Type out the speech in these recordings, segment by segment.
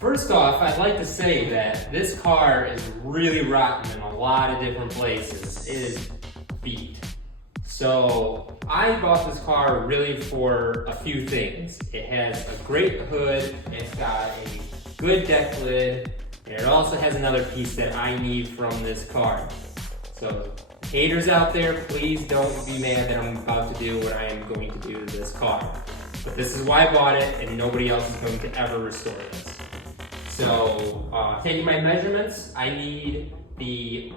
First off, I'd like to say that this car is really rotten in a lot of different places. It is beat. So I bought this car really for a few things. It has a great hood, it's got a good deck lid, and it also has another piece that I need from this car. So haters out there, please don't be mad that I'm about to do what I am going to do to this car. But this is why I bought it, and nobody else is going to ever restore this. So, taking my measurements, I need the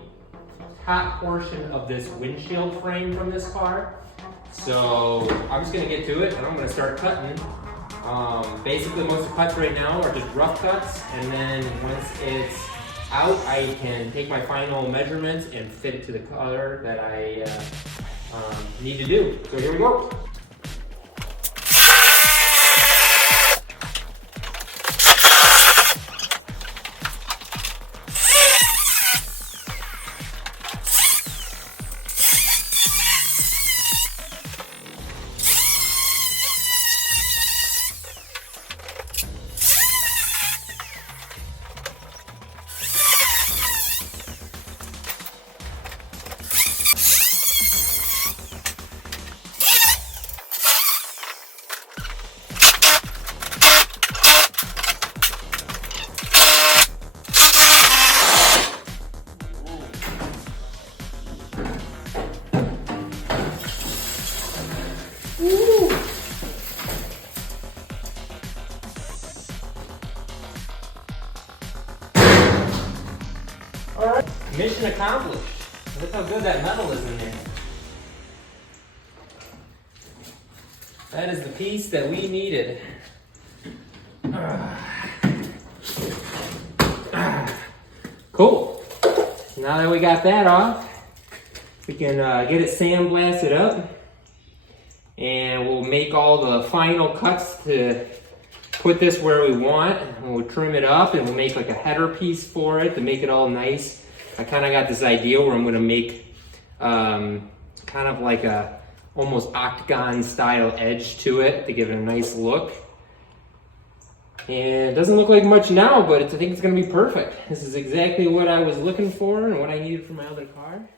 top portion of this windshield frame from this car. So, I'm just gonna get to it, and I'm gonna start cutting. Basically, most of the cuts right now are just rough cuts, and then once it's out, I can take my final measurements and fit it to the color that I need to do. So here we go. Alright, mission accomplished. Look how good that metal is in there. That is the piece that we needed. Cool. Now that we got that off, we can get it sandblasted up, and we'll make all the final cuts to put this where we want. We'll trim it up, and we'll make like a header piece for it to make it all nice. I kind of got this idea where I'm going to make kind of like a almost octagon style edge to it to give it a nice look. And it doesn't look like much now, but I think it's going to be perfect. This is exactly what I was looking for and what I needed for my other car.